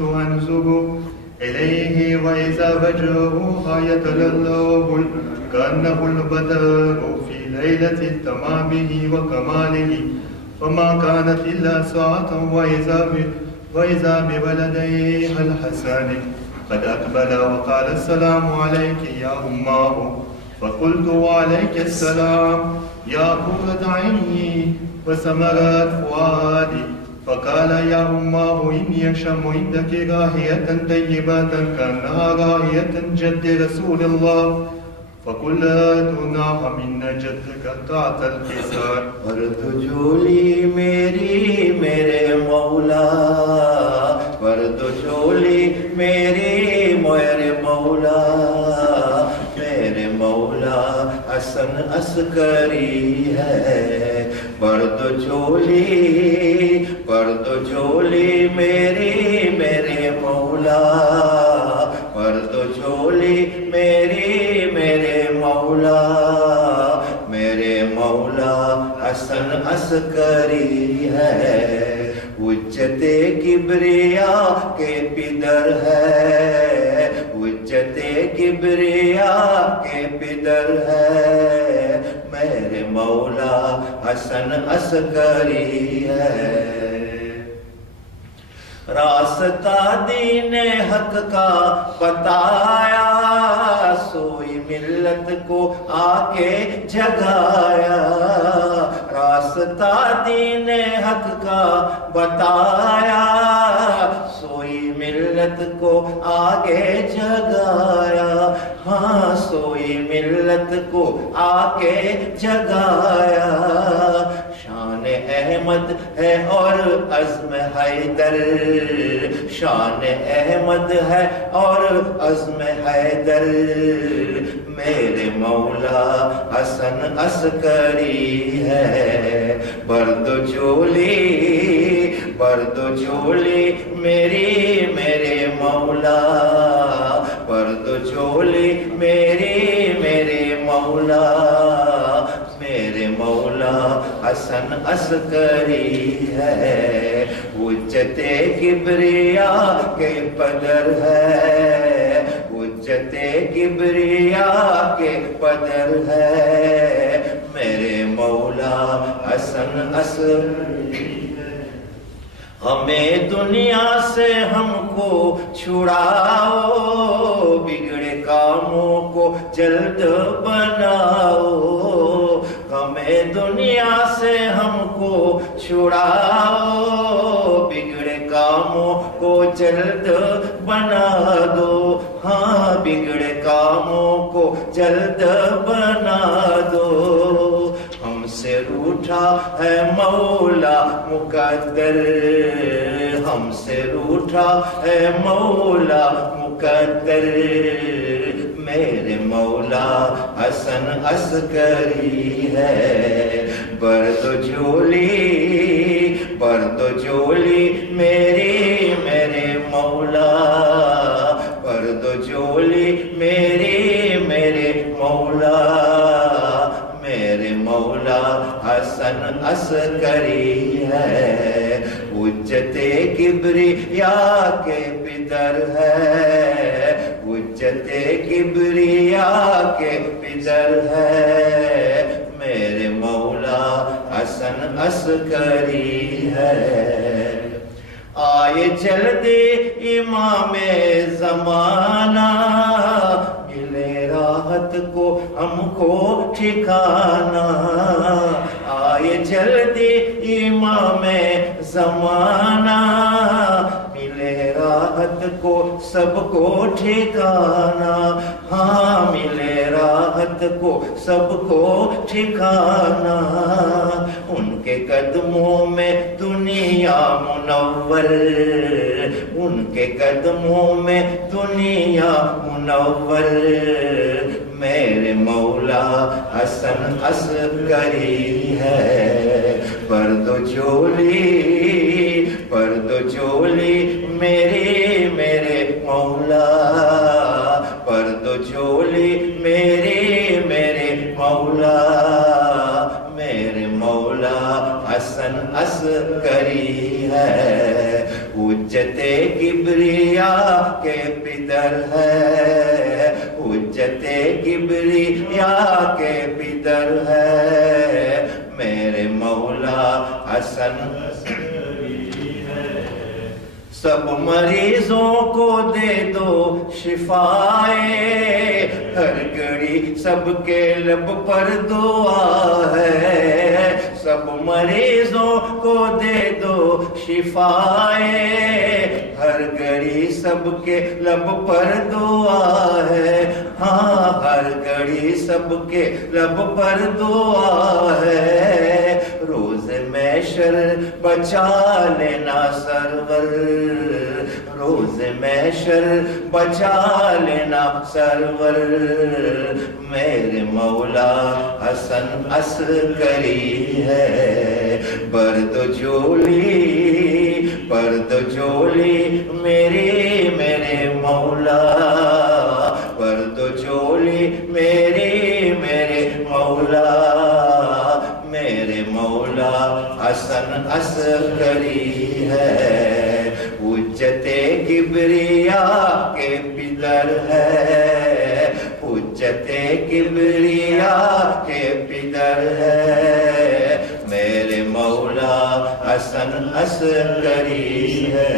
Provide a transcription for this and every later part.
وانزغوا إليه وإذا وجهه يتلألأ كأنه البدر في ليلة تمامه وكماله فما كانت إلا ساعة وإذا بولديها الحسن قد أقبل وقال السلام عليك يا أماه فقلت وعليك السلام يا قرة عيني وثمرات فؤادي فقال يا أماه إني أشم عندك راهية طيبة كأنها راهية جد رسول الله فقلت نعم إن جدك تعت الكسار ورد جولی میری میرے مولا ورد جولی میری میرے مولا میرے مولا حسن عسکری ہے ورد جولی میری میرے مولا ورد جولی میری میرے مولا میرے مولا حسن عسکری ہے حجت کبریا کے پدر ہے حجت کبریا کے پدر ہے میرے مولا حسن عسکری ہے راستہ دین حق کا بتایا سوئی ملت کو آ کے جگایا راستہ دین حق کا بتایا سوئی ملت کو آگے جگایا ہاں سوئی ملت کو آگے جگایا شان احمد ہے اور عزم حیدر شان احمد ہے اور عزم حیدر میرے مولا حسن عسکری ہے برد جولی میری میرے مولا برد جولی میری میرے مولا میرے مولا حسن عسکری ہے حجت کبریا کے پدر ہے حجت کبریا کے پدر ہے میرے مولا حسن عسکری ہمیں دنیا سے ہم کو چھڑاؤ بگڑے کاموں کو جلد بناؤ ہمیں دنیا سے ہم کو چھڑاؤ بگڑے کاموں کو جلد بنا دو ہاں بگڑے کاموں کو جلد بنا دو ہم سے روٹھا ہے مولا مقدر ہم سے روٹھا ہے مولا مقدر میرے مولا حسن عسکری ہے برد جولی میری میرے مولا برد جولی میری میرے مولا میرے مولا حسن عسکری ہے حجت کبریا کے پدر ہے حجت کبریا کے پدر ہے میرے مولا حسن عسکری ہے آئے جلدی امام زمانہ ملے راحت کو ہم کو ٹھکانا آئے جلدی امام زمانہ ملے راحت کو سب کو ٹھکانا ہاں ملے راحت کو سب کو ٹھکانا ان کے قدموں میں دنیا منور ان کے قدموں میں دنیا منور میرے مولا حسن عسکری ہے برد جولی میری میرے مولا برد جولی میری میرے مولا میرے مولا حسن عسکری ہے حجت حجت کبریا کے پدر ہے، حجت کبریا کے پدر ہے، میرے مولا حسن سب مریضوں کو دے دو شفائے، ہر گھڑی سب کے لب پر دعا ہے، سب مریضوں کو دے دو شفائے، ہر گھڑی سب کے لب پر دعا ہے، ہاں ہر گھڑی سب کے لب پر دعا ہے، روز محشر بچا لینا سرور، روز محشر بچا لینا سرور، میرے مولا حسن عسکری ہے، برد جولی برد جولی میرے مولا، برد جولی میرے مولا، میرے مولا حسن عسکری ہے، حجت کبریا کے پدر ہے، حجت کبریا کے پدر ہے، میرے مولا حسن عسکری ہے،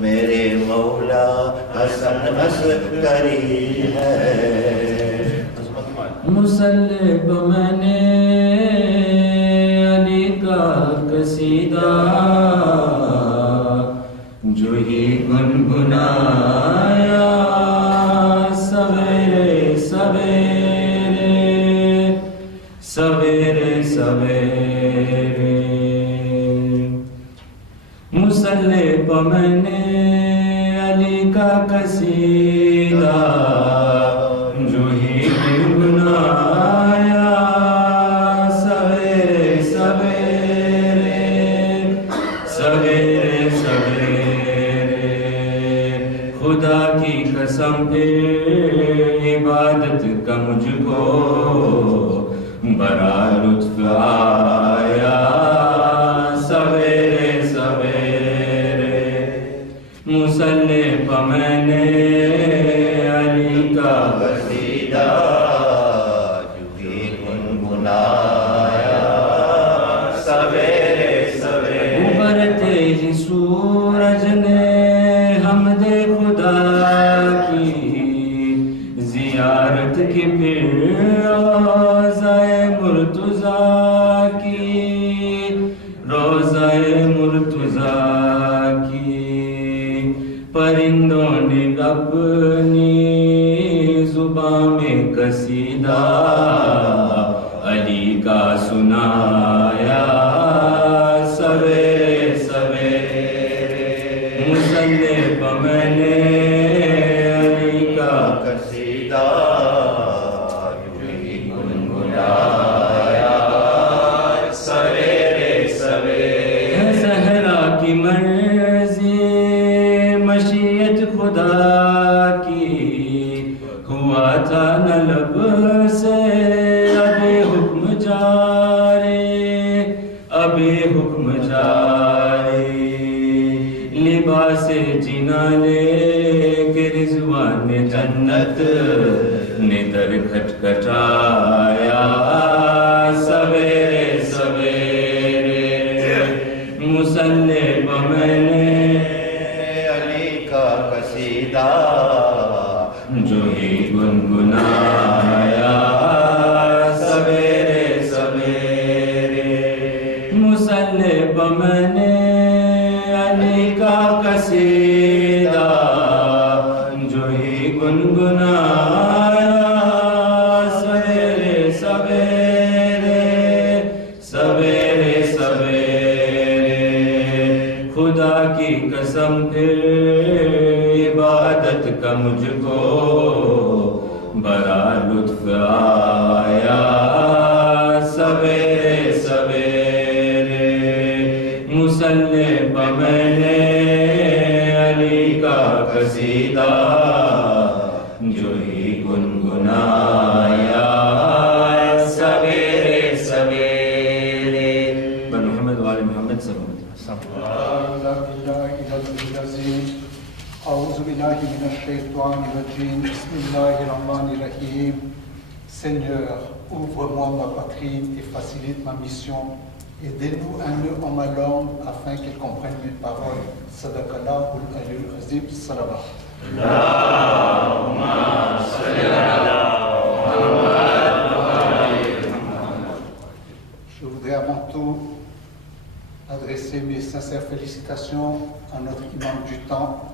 میرے مولا حسن عسکری ہے۔ مسلح پہ میں نے علی کا قصیدہ جو ہی گنگنایا، سویرے سویرے سویرے سویرے، مسلح پہ میں نے علی کا قصیدہ جو ہی گنگنایا، سویرے سویرے سویرے سویرے، خدا کی قسم پہ عبادت کا مجھ کو بڑا لطف آیا، سویرے سویرے، مسلح پہ میں نے علی کا قصیدہ جو ہی گنگنایا، سویرے سویرے، ابھرتے ہی سورج نے حمد خدا کی زیارت کی، پھر روضہ مرتضیٰ کی، روضہ مرتضیٰ کی، پرندوں نے اپنی زبان میں قصیدہ علی کا سنایا، سویرے سویرے، مسلح پہ میں نے علی کا قصیدہ جو ہی گنگنایا، سویرے سویرے، زہرا کی مرضی مشیت خدا کی، ہوا تھا نہ لب سے اب حکم جاری، اب حکم جاری، لباس جنا لے کے رضوان جنت نے در کھٹکھٹایا، سویرے سویرے، مسلح پہ میں نے علی کا قصیدہ جو ہی گنگنایا، سویرے سویرے، مسلح پہ میں نے علی کا قصیدہ جو ہی گنگنایا، سویرے سویرے سویرے سویرے، خدا کی قسم پھر عبادت کا مجھ کو بڑا لطف آیا، سویرے سویرے، مسلح پہ میں نے علی کا قصیدہ جو ہی گنگنایا، سویرے سویرے، بن محمد وآل محمد صلی اللہ علیہ وسلم۔ أعوذ بالله من الشيطان الرجيم بسم الله الرحمن الرحيم. Seigneur, ouvre-moi ma poitrine et facilite ma mission. Aidez-nous un nœud en ma langue afin qu'il comprenne mes paroles. Sadaqallahu al-aliyyul azim. Salawat. Je voudrais avant tout adresser mes sincères félicitations à notre imam du temps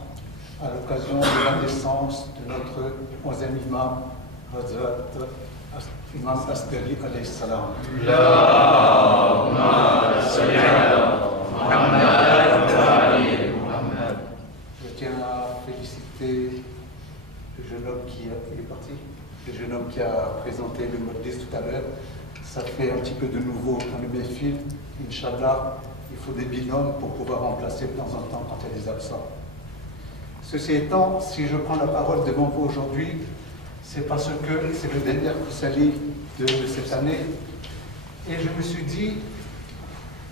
à l'occasion de la naissance de notre 11e imam, Hazrat Imam Askari alayhi salam. Je tiens à féliciter le jeune homme qui a présenté le modèle tout à l'heure. Ça fait un petit peu de nouveau dans le méfil. Inch'Allah, il faut des binômes pour pouvoir remplacer de temps en temps quand il y a des absents. Ceci étant, si je prends la parole devant vous aujourd'hui, c'est parce que c'est le dernier Kusali de cette année. Et je me suis dit,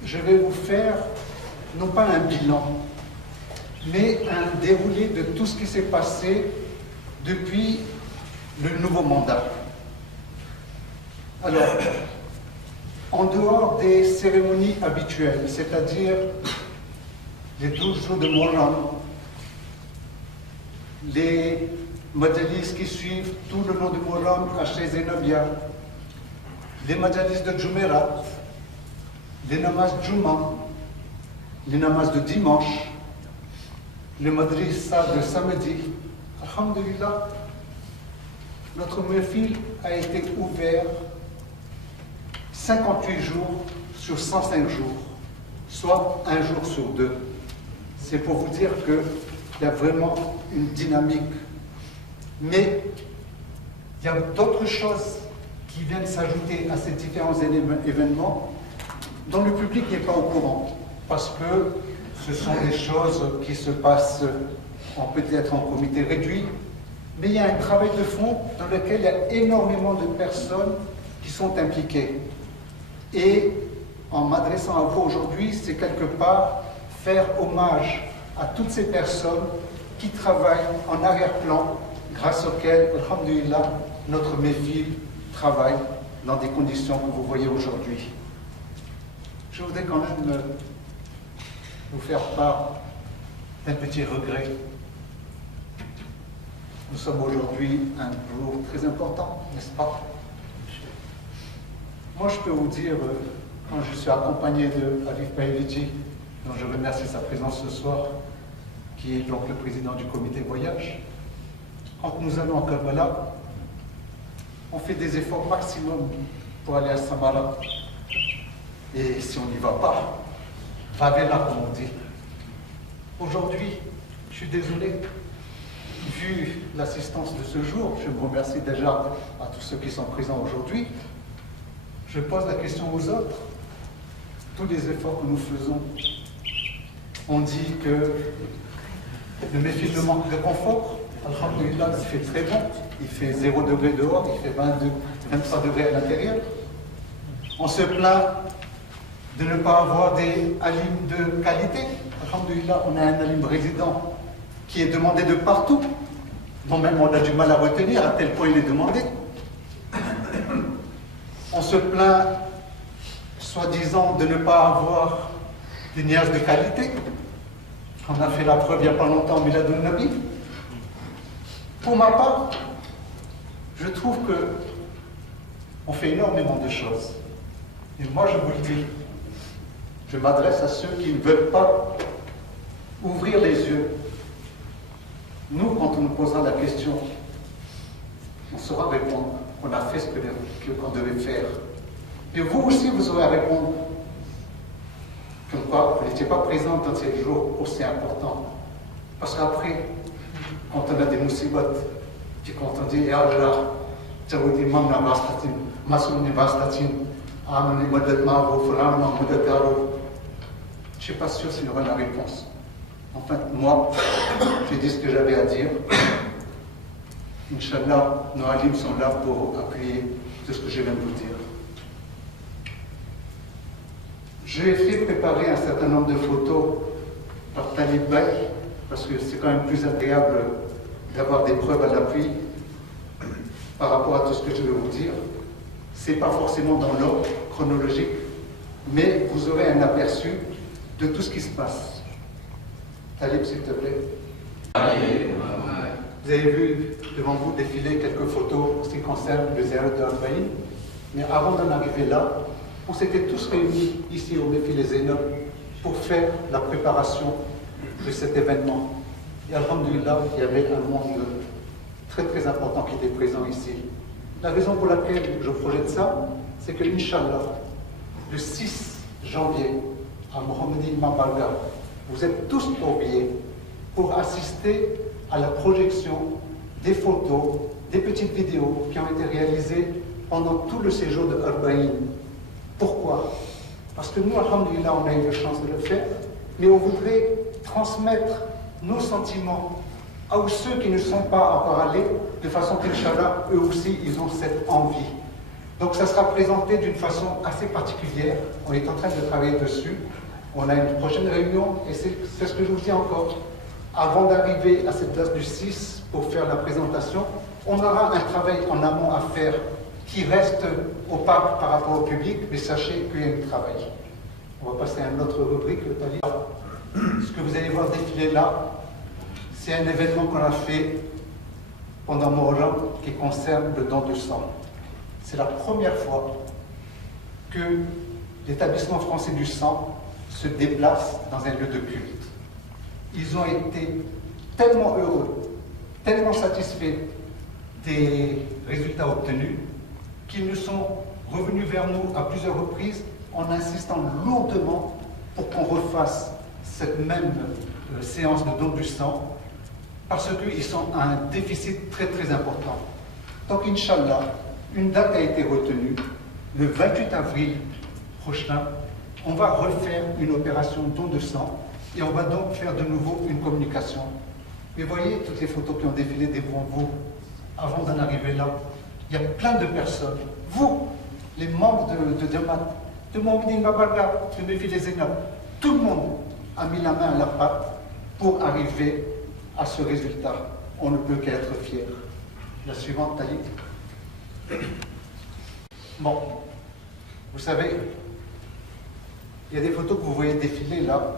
je vais vous faire, non pas un bilan, mais un déroulé de tout ce qui s'est passé depuis le nouveau mandat. Alors, en dehors des cérémonies habituelles, c'est-à-dire les 12 jours de Muharram, les majalis qui suivent tout le long de Muharram à chez Zenobia, les majalis de Jumerat, les namaz Juma, les namaz de dimanche, les madrasa de samedi, alhamdulillah, notre méfil a été ouvert 58 jours sur 105 jours, soit un jour sur deux. C'est pour vous dire qu'il y a vraiment une dynamique. Mais il y a d'autres choses qui viennent s'ajouter à ces différents événements dont le public n'est pas au courant, parce que ce sont des choses qui se passent peut-être en comité réduit, mais il y a un travail de fond dans lequel il y a énormément de personnes qui sont impliquées. Et en m'adressant à vous aujourd'hui, c'est quelque part faire hommage à toutes ces personnes qui travaillent en arrière-plan, grâce auxquelles, alhamdulillah, notre méfil travaille dans des conditions que vous voyez aujourd'hui. Je voudrais quand même vous faire part d'un petit regret. Nous sommes aujourd'hui un jour très important, n'est-ce pas? Moi, je peux vous dire, quand je suis accompagné de Arif Païlidji, dont je remercie sa présence ce soir, qui est donc le président du comité voyage, quand nous allons à Karbala, on fait des efforts maximum pour aller à Samara. Et si on n'y va pas, va-v-la, comme on dit. Aujourd'hui, je suis désolé, vu l'assistance de ce jour, je me remercie déjà à tous ceux qui sont présents aujourd'hui. Je pose la question aux autres. Tous les efforts que nous faisons, on dit que le méfil de manque de confort, alhamdulillah, il fait très bon. Il fait 0 degré dehors, il fait 23 degrés à l'intérieur. On se plaint de ne pas avoir des alims de qualité. Alhamdulillah, on a un alim résident qui est demandé de partout, dont même on a du mal à retenir à tel point il est demandé. On se plaint, soi-disant, de ne pas avoir des niases de qualité. On a fait la preuve il n'y a pas longtemps au Miladoun Nabi. Pour ma part, je trouve que on fait énormément de choses. Et moi, je vous le dis, je m'adresse à ceux qui ne veulent pas ouvrir les yeux. Nous, quand on nous posera la question, on saura répondre. On a fait ce qu'on devait faire. Et vous aussi, vous aurez à répondre. Comme quoi, vous n'étiez pas présent dans ces jours aussi importants. Parce qu'après, quand on a des moussibottes, puis quand on dit, Ya Allah, Tawudi Mamna Bastatin, Masouni Bastatin, Amani Modet Maro, Fulana Modet Garo, je ne suis pas sûr s'il y aura la réponse. Enfin, moi, j'ai dit ce que j'avais à dire. Inch'Allah, nos alims sont là pour appuyer tout ce que je viens de vous dire. J'ai fait préparer un certain nombre de photos par Talib Bay, parce que c'est quand même plus agréable d'avoir des preuves à l'appui par rapport à tout ce que je vais vous dire. Ce n'est pas forcément dans l'ordre chronologique, mais vous aurez un aperçu de tout ce qui se passe. Talib, s'il te plaît. Vous avez vu devant vous défiler quelques photos en ce qui concerne le Ziyarat de Arbaïn, mais avant d'en arriver là, on s'était tous réunis ici au Mefil Zainab pour faire la préparation de cet événement. Et alhamdoulilah, il y avait un monde très très important qui était présent ici. La raison pour laquelle je projette ça, c'est que, Inch'Allah, le 6 janvier, à Mohammedi Mabarga, vous êtes tous conviés pour assister à la projection des photos, des petites vidéos qui ont été réalisées pendant tout le séjour de Arbaïn. Pourquoi? Parce que nous, alhamdoulilah, on a eu la chance de le faire, mais on voudrait transmettre nos sentiments à ceux qui ne sont pas encore allés, de façon qu'Inch'Allah, eux aussi, ils ont cette envie. Donc ça sera présenté d'une façon assez particulière. On est en train de travailler dessus. On a une prochaine réunion, et c'est ce que je vous dis encore. Avant d'arriver à cette date du 6 pour faire la présentation, on aura un travail en amont à faire qui reste opaque par rapport au public, mais sachez qu'il y a un travail. On va passer à une autre rubrique, le Talib. Ce que vous allez voir défiler là, c'est un événement qu'on a fait pendant Muharram qui concerne le don de sang. C'est la première fois que l'établissement français du sang se déplace dans un lieu de culte. Ils ont été tellement heureux, tellement satisfaits des résultats obtenus, qu'ils nous sont revenus vers nous à plusieurs reprises en insistant lourdement pour qu'on refasse cette même séance de don du sang, parce qu'ils sont à un déficit très très important. Donc, Inch'Allah, une date a été retenue, le 28 avril prochain, on va refaire une opération don de sang et on va donc faire de nouveau une communication. Mais voyez toutes les photos qui ont défilé devant vous, avant d'en arriver là, il y a plein de personnes. Vous, les membres de Jamaat, de Mohammedi Mabarga, de Mefil Zainab, tout le monde a mis la main à la pâte pour arriver à ce résultat. On ne peut qu'être fier. La suivante, Talib. Bon, vous savez, il y a des photos que vous voyez défiler là.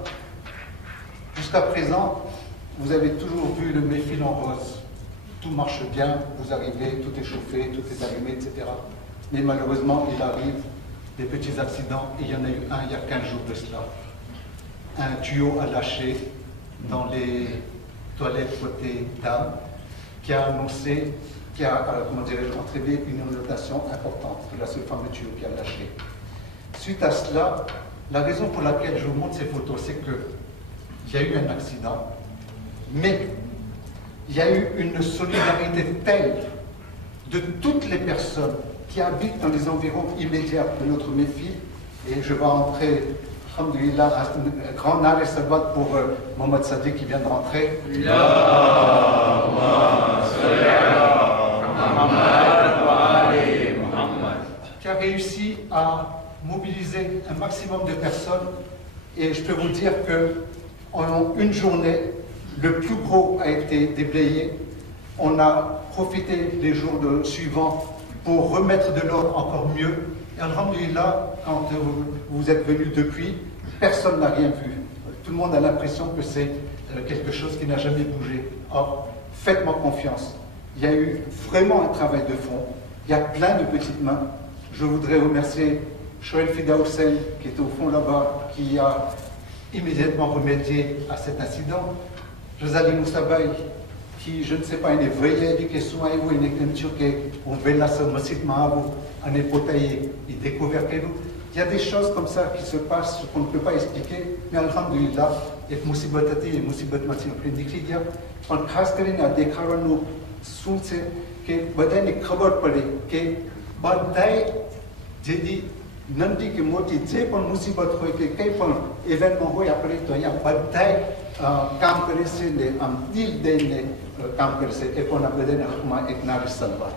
Jusqu'à présent, vous avez toujours vu le Mefil en rose. Tout marche bien, vous arrivez, tout est chauffé, tout est allumé, etc. Mais malheureusement, il arrive des petits accidents, et il y en a eu un il y a 15 jours de cela. Un tuyau a lâché dans les toilettes côté dame, qui a annoncé, qui a, entraîné une inondation importante. C'est la seule fameux tuyau qui a lâché. Suite à cela, la raison pour laquelle je vous montre ces photos, c'est qu'il y a eu un accident, mais il y a eu une solidarité telle de toutes les personnes qui habitent dans les environs immédiats de notre Mefil, et je vais entrer, alhamdoulilah, un grand arrêt sabat pour Mohamed Sadiq qui vient de rentrer. Qui a réussi à mobiliser un maximum de personnes, et je peux vous dire que en une journée, le plus gros a été déblayé. On a profité des jours suivants pour remettre de l'ordre encore mieux. Et alhamdoulilah, quand vous êtes venus depuis, personne n'a rien vu. Tout le monde a l'impression que c'est quelque chose qui n'a jamais bougé. Or, faites-moi confiance. Il y a eu vraiment un travail de fond. Il y a plein de petites mains. Je voudrais remercier Shoel Fida Hussein, qui est au fond là-bas, qui a immédiatement remédié à cet incident. Josali Moussabaï, qui, je ne sais pas, il est veillé du question à vous, il est comme sûr qu'on veut la sommacite mahabou, on est potaillé, il découvert que nous. Il y a des choses comme ça qui se passent qu'on ne peut pas expliquer, mais alhamdoulilah, et que musibatati et musibatmati en plein d'écrire, on casse que les déclarons nous sous que badai ne khabar pade que badai j'ai dit nanti que moti j'ai pas musibat hoye que kay pas événement hoye après to ya badai काम करे से ले हम दिल देने काम करे से एक और अपने देने हमारे एक नारी salwar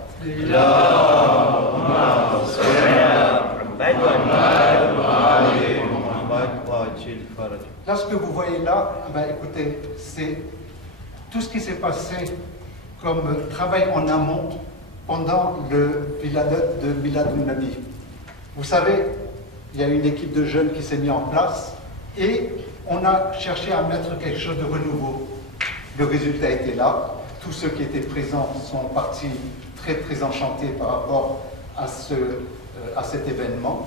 Là, ce que vous voyez là, ben, écoutez, c'est tout ce qui s'est passé comme travail en amont pendant le Viladet de Miladoun Nabi. Vous savez, il y a une équipe de jeunes qui s'est mise en place et on a cherché à mettre quelque chose de renouveau. Le résultat était là. Tous ceux qui étaient présents sont partis très très enchantés par rapport à cet événement.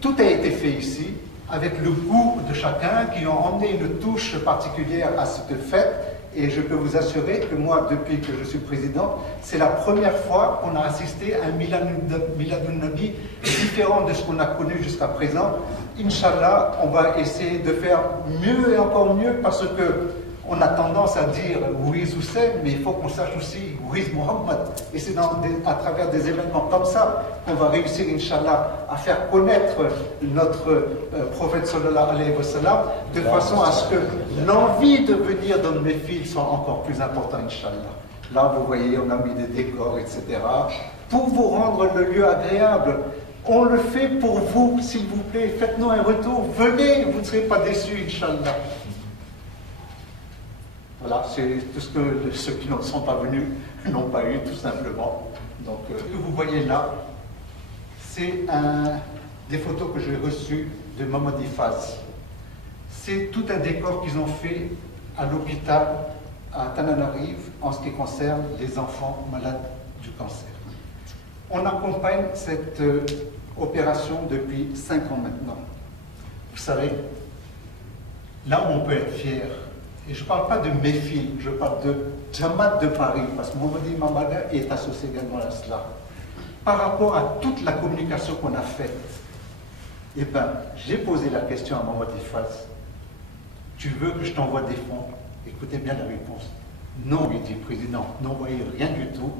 Tout a été fait ici avec le goût de chacun qui ont emmené une touche particulière à cette fête. Et je peux vous assurer que moi, depuis que je suis président, c'est la première fois qu'on a assisté à un Miladoun Nabi différent de ce qu'on a connu jusqu'à présent. Inch'Allah, on va essayer de faire mieux et encore mieux parce que on a tendance à dire Ouiz Hussein, mais il faut qu'on sache aussi Ouiz Muhammad. Et c'est à travers des événements comme ça qu'on va réussir, Inch'Allah, à faire connaître notre prophète sallallahu alayhi wa sallam, de façon à ce que l'envie de venir dans mes fils soit encore plus importante, Inch'Allah. Là, vous voyez, on a mis des décors, etc. Pour vous rendre le lieu agréable. On le fait pour vous, s'il vous plaît. Faites-nous un retour. Venez, vous ne serez pas déçus, Inch'Allah. Voilà, c'est tout ce que ceux qui ne sont pas venus n'ont pas eu, tout simplement. Donc, ce que vous voyez là, c'est des photos que j'ai reçues de Mamadi Faz. C'est tout un décor qu'ils ont fait à l'hôpital à Tananarive en ce qui concerne les enfants malades du cancer. On accompagne cette opération depuis 5 ans maintenant. Vous savez, là où on peut être fier, et je ne parle pas de mes filles, je parle de Jamaat de Paris, parce que Mamadi Mamada est associé également à cela. Par rapport à toute la communication qu'on a faite, eh bien, j'ai posé la question à Mamadi Faz. Tu veux que je t'envoie des fonds? Écoutez bien la réponse. Non, il dit, président, n'envoyez rien du tout.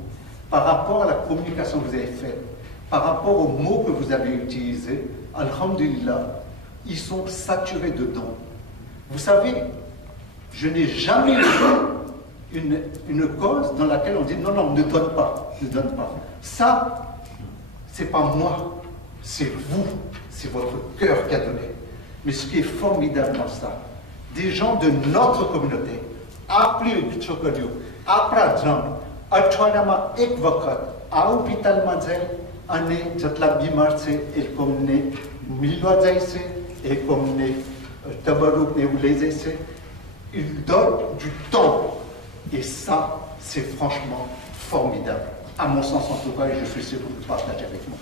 Par rapport à la communication que vous avez faite, par rapport aux mots que vous avez utilisés, alhamdulillah, ils sont saturés de dons. Vous savez, je n'ai jamais vu une cause dans laquelle on dit non, non, ne donne pas, ne donne pas. Ça, c'est pas moi, c'est vous, c'est votre cœur qui a donné. Mais ce qui est formidable dans ça, des gens de notre communauté, après Chokolio, après Dram, Achwanama ek vakat, à l'hôpital Mazel, année Jatla Bimarse, et comme né Milwazaise, et comme né Tabarouk ne Oulezaise, ils donnent du temps. Et ça, c'est franchement formidable. À mon sens, en tout cas, et je suis sûr que vous partagez avec moi.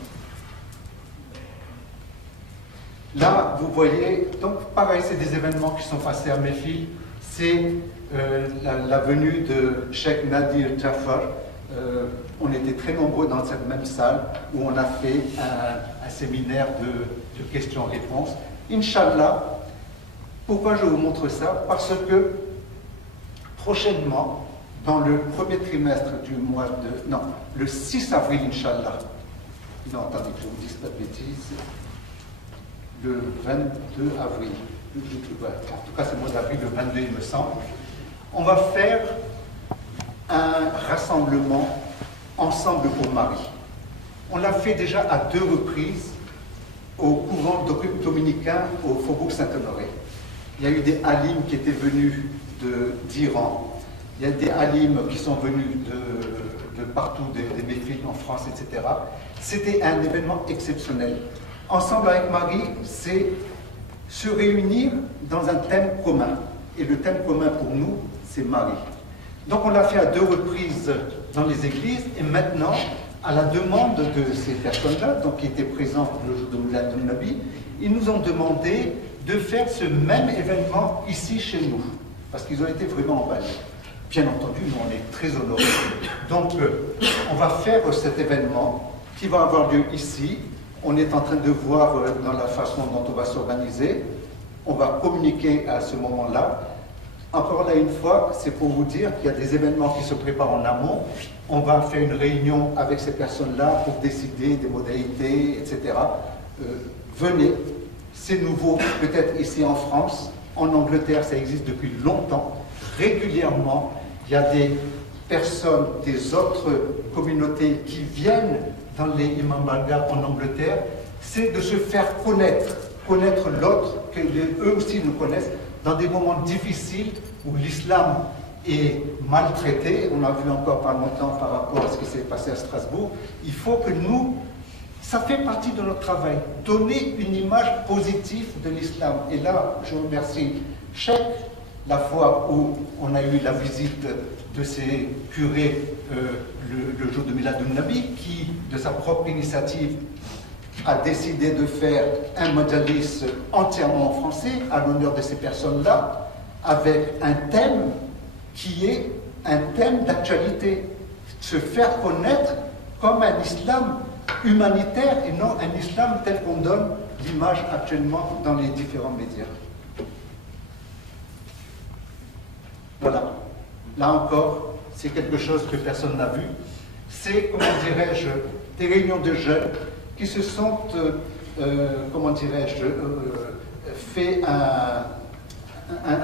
Là, vous voyez, donc pareil, c'est des événements qui sont passés à mes filles. C'est la venue de Cheikh Nadir Jafar. On était très nombreux dans cette même salle où on a fait un séminaire de questions-réponses. Inch'Allah, pourquoi je vous montre ça? Parce que prochainement, dans le premier trimestre du mois de... Non, le 6 avril, Inch'Allah. Non, attendez que je vous dise pas de bêtises. Le 22 avril. En tout cas, c'est le mois d'avril, le 22, il me semble. On va faire un rassemblement ensemble pour Marie. On l'a fait déjà à 2 reprises au couvent dominicain au Faubourg Saint-Honoré. Il y a eu des alims qui étaient venus d'Iran. Il y a des alims qui sont venus de partout, des méfiles en France, etc. C'était un événement exceptionnel. Ensemble avec Marie, c'est se réunir dans un thème commun. Et le thème commun pour nous, c'est Marie. Donc on l'a fait à 2 reprises dans les églises, et maintenant, à la demande de ces personnes-là, donc qui étaient présentes le jour de Miladoun Nabi, ils nous ont demandé de faire ce même événement ici chez nous, parce qu'ils ont été vraiment emballés. Bien entendu, nous on est très honorés. Donc on va faire cet événement qui va avoir lieu ici. On est en train de voir dans la façon dont on va s'organiser. On va communiquer à ce moment-là. Encore là, une fois, c'est pour vous dire qu'il y a des événements qui se préparent en amont. On va faire une réunion avec ces personnes-là pour décider des modalités, etc. Venez, c'est nouveau, peut-être ici en France. En Angleterre, ça existe depuis longtemps. Régulièrement, il y a des personnes des autres communautés qui viennent dans les Imam Barga en Angleterre. C'est de se faire connaître l'autre, que eux aussi nous connaissent, dans des moments difficiles où l'islam est maltraité. On l'a vu encore pas longtemps par rapport à ce qui s'est passé à Strasbourg. Il faut que nous, ça fait partie de notre travail, donner une image positive de l'islam. Et là, je remercie Cheikh, la fois où on a eu la visite de ces curés le jour de Milad al-Nabi, qui, de sa propre initiative, a décidé de faire un majalis entièrement en français à l'honneur de ces personnes-là, avec un thème qui est un thème d'actualité, se faire connaître comme un islam humanitaire et non un islam tel qu'on donne l'image actuellement dans les différents médias. Voilà. Là encore, c'est quelque chose que personne n'a vu. C'est, comment dirais-je, des réunions de jeunes qui se sont, comment dirais-je, fait un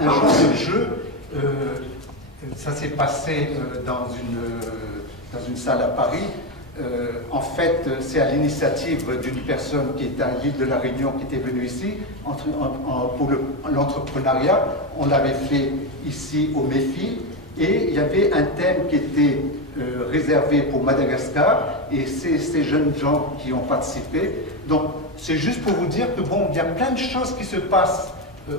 genre de jeu. Ça s'est passé dans une salle à Paris. En fait, c'est à l'initiative d'une personne qui était à l'île de la Réunion, qui était venue ici pour l'entrepreneuriat. On l'avait fait ici au MEFI et il y avait un thème qui était réservé pour Madagascar et c'est ces jeunes gens qui ont participé. Donc, c'est juste pour vous dire que bon, il y a plein de choses qui se passent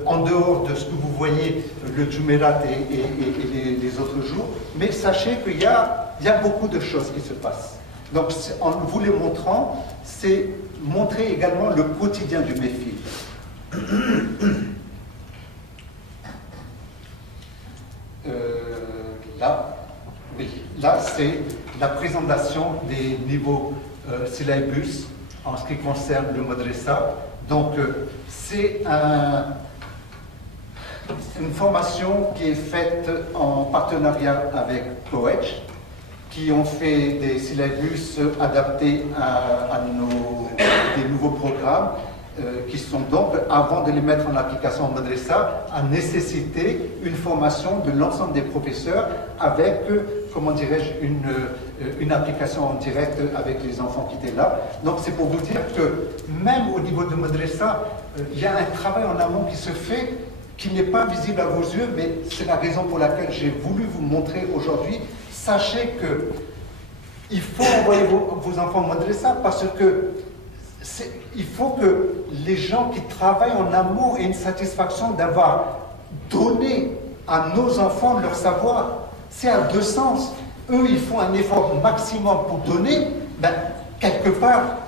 en dehors de ce que vous voyez le Jumeirah et les autres jours, mais sachez qu'il y a beaucoup de choses qui se passent. Donc, en vous les montrant, c'est montrer également le quotidien du MEFI. Là, c'est la présentation des niveaux syllabus en ce qui concerne le Madrasa. Donc, c'est une formation qui est faite en partenariat avec Coech, qui ont fait des syllabus adaptés à des nouveaux programmes, qui sont donc, avant de les mettre en application en Madrasa, à nécessiter une formation de l'ensemble des professeurs avec, comment dirais-je, une application en direct avec les enfants qui étaient là. Donc c'est pour vous dire que même au niveau de Madrasa, il y a un travail en amont qui se fait, qui n'est pas visible à vos yeux, mais c'est la raison pour laquelle j'ai voulu vous montrer aujourd'hui. Sachez que il faut envoyer vos enfants au Madrasa parce que il faut que les gens qui travaillent en amont aient une satisfaction d'avoir donné à nos enfants leur savoir. C'est à deux sens. Eux, ils font un effort maximum pour donner, ben, quelque part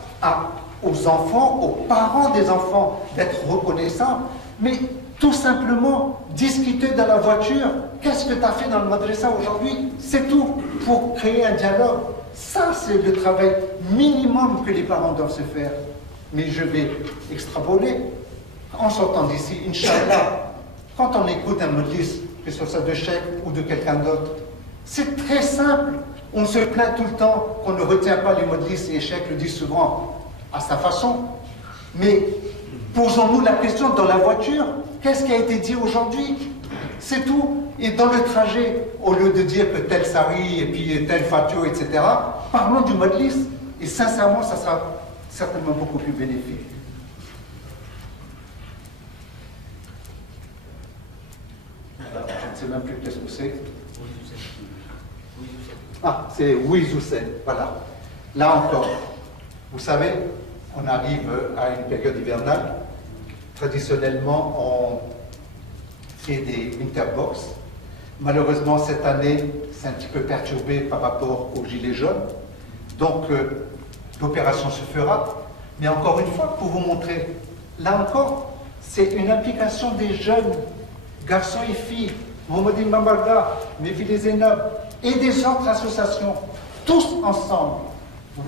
aux enfants, aux parents des enfants, d'être reconnaissants. Mais tout simplement, discuter dans la voiture, qu'est-ce que tu as fait dans le Madrasa aujourd'hui? C'est tout, pour créer un dialogue. Ça, c'est le travail minimum que les parents doivent se faire. Mais je vais extrapoler. En sortant d'ici, Inch'Allah, quand on écoute un modlis, que ce soit de Cheikh ou de quelqu'un d'autre, c'est très simple. On se plaint tout le temps qu'on ne retient pas les modlis, et Cheikh le dit souvent à sa façon. Mais posons-nous la question dans la voiture, qu'est-ce qui a été dit aujourd'hui? C'est tout. Et dans le trajet, au lieu de dire que tel sari et puis tel fatio, etc., parlons du modlis. Et sincèrement, ça sera certainement beaucoup plus bénéfique. Je ne sais même plus qu'est-ce que c'est. Ah, c'est Ouizoussen, voilà. Là encore, vous savez, on arrive à une période hivernale. Traditionnellement, on fait des winterbox. Malheureusement, cette année, c'est un petit peu perturbé par rapport aux gilets jaunes. Donc, l'opération se fera. Mais encore une fois, pour vous montrer, là encore, c'est une implication des jeunes, garçons et filles, Mohamedine Mamarda, Mefili Zainab, et des autres associations, tous ensemble,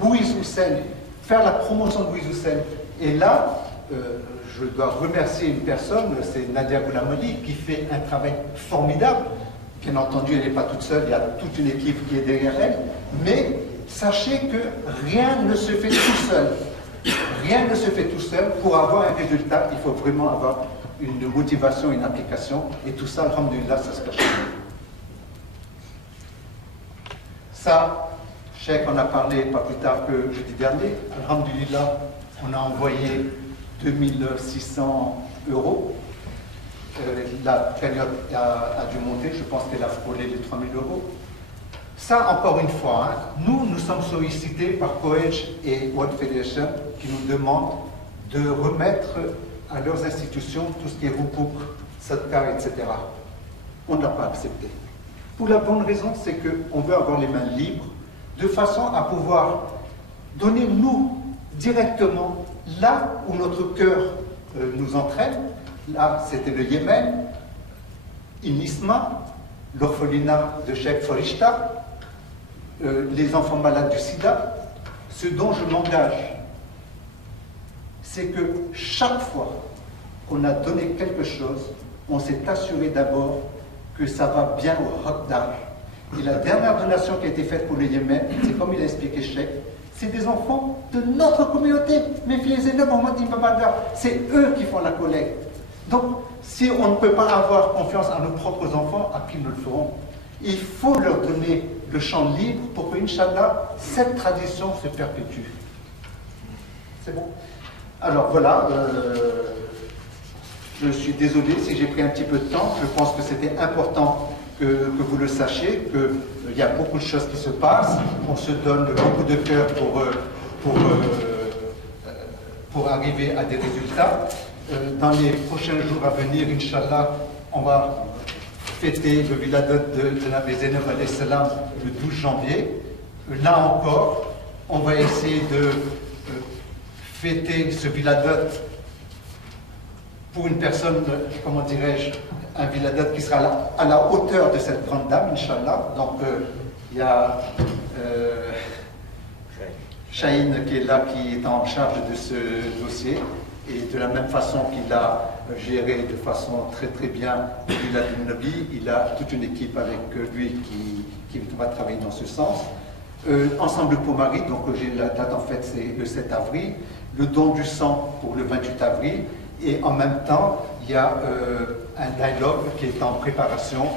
Ouizoussen, faire la promotion de Ouizoussen. Et là, je dois remercier une personne, c'est Nadia Goulamoli, qui fait un travail formidable. Bien entendu, elle n'est pas toute seule, il y a toute une équipe qui est derrière elle, mais sachez que rien ne se fait tout seul. Rien ne se fait tout seul. Pour avoir un résultat, il faut vraiment avoir une motivation, une application, et tout ça, alhamdoulilah, ça se passe. Ça, Cheikh en a parlé pas plus tard que jeudi dernier. Alhamdoulilah, on a envoyé 2600 €. la période a dû monter, je pense qu'elle a frôlé les 3 000 euros. Ça, encore une fois, hein, nous sommes sollicités par COEJ et World Federation qui nous demandent de remettre à leurs institutions tout ce qui est hukuk, sadqa, etc. On n'a pas accepté. Pour la bonne raison, c'est qu'on veut avoir les mains libres, de façon à pouvoir donner, nous, directement, là où notre cœur nous entraîne. Là, c'était le Yémen, Inisma, l'orphelinat de Cheikh Farishta, les enfants malades du sida. Ce dont je m'engage, c'est que chaque fois qu'on a donné quelque chose, on s'est assuré d'abord que ça va bien au Haqdar. Et la dernière donation qui a été faite pour le Yémen, c'est comme il a expliqué Cheikh, c'est des enfants de notre communauté. Mes filles et c'est eux qui font la collecte. Donc, si on ne peut pas avoir confiance en nos propres enfants, à qui nous le ferons? Il faut leur donner le champ libre pour que, Inch'Allah, cette tradition se perpétue. C'est bon? Alors voilà, je suis désolé si j'ai pris un petit peu de temps. Je pense que c'était important que vous le sachiez, qu'il y a beaucoup de choses qui se passent. On se donne beaucoup de cœur pour arriver à des résultats. Dans les prochains jours à venir, Inch'Allah, on va fêter le Viladat de Nabi Zainab alayhi salam le 12 janvier. Là encore, on va essayer de fêter ce Viladat pour une personne, comment dirais-je, un Viladat qui sera à la hauteur de cette grande dame, Inch'Allah. Donc, il y a Chahine qui est là, qui est en charge de ce dossier. Et de la même façon qu'il a géré de façon très très bien le Viladat du Nabi, il a toute une équipe avec lui qui va travailler dans ce sens. Ensemble pour Marie, donc j'ai la date en fait, c'est le 7 avril. Le don du sang pour le 28 avril. Et en même temps, il y a un dialogue qui est en préparation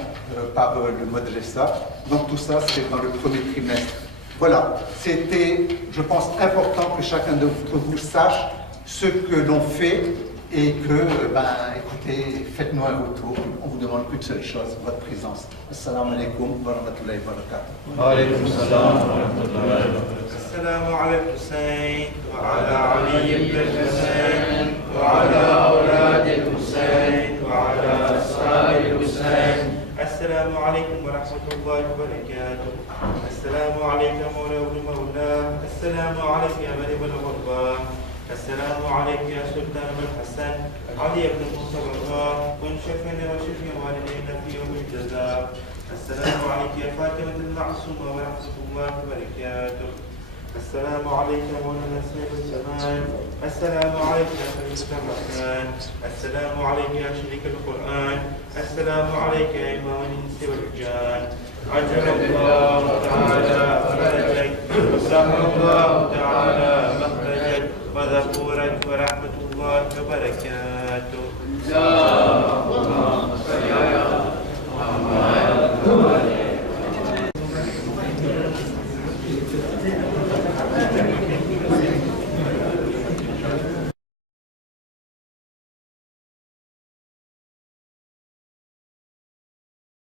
par le Modressa. Donc tout ça, c'est dans le premier trimestre. Voilà, c'était, je pense, important que chacun d'entre vous sache ce que l'on fait et que, écoutez, faites-nous un retour. On vous demande qu'une seule chose, votre présence. Assalamu alaikum wa rahmatullahi wa barakatuh. Wa alaykum assalam wa rahmatullahi wa barakatuh. السلام على الحسين وعلى علي بن الحسين وعلى أولاد الحسين وعلى أصحاب الحسين. السلام عليكم ورحمة الله وبركاته. السلام عليك مولى ابن مولاه. السلام عليك يا مريم الغرباء. السلام عليك يا سلطان الحسن علي بن مصطفى كن شفينا وشفي والدينا في يوم الجزاء. السلام عليك يا فاطمة المعصومة ورحمة الله وبركاته. السلام عليك يا مولانا سيد الزمان. السلام عليك يا خليفة الرحمن. السلام عليك يا شريك القرآن. السلام عليك يا إمام الإنس والجان. عجل الله تعالى فرجك وسهل الله تعالى مخرجك وذكورك ورحمة الله وبركاته.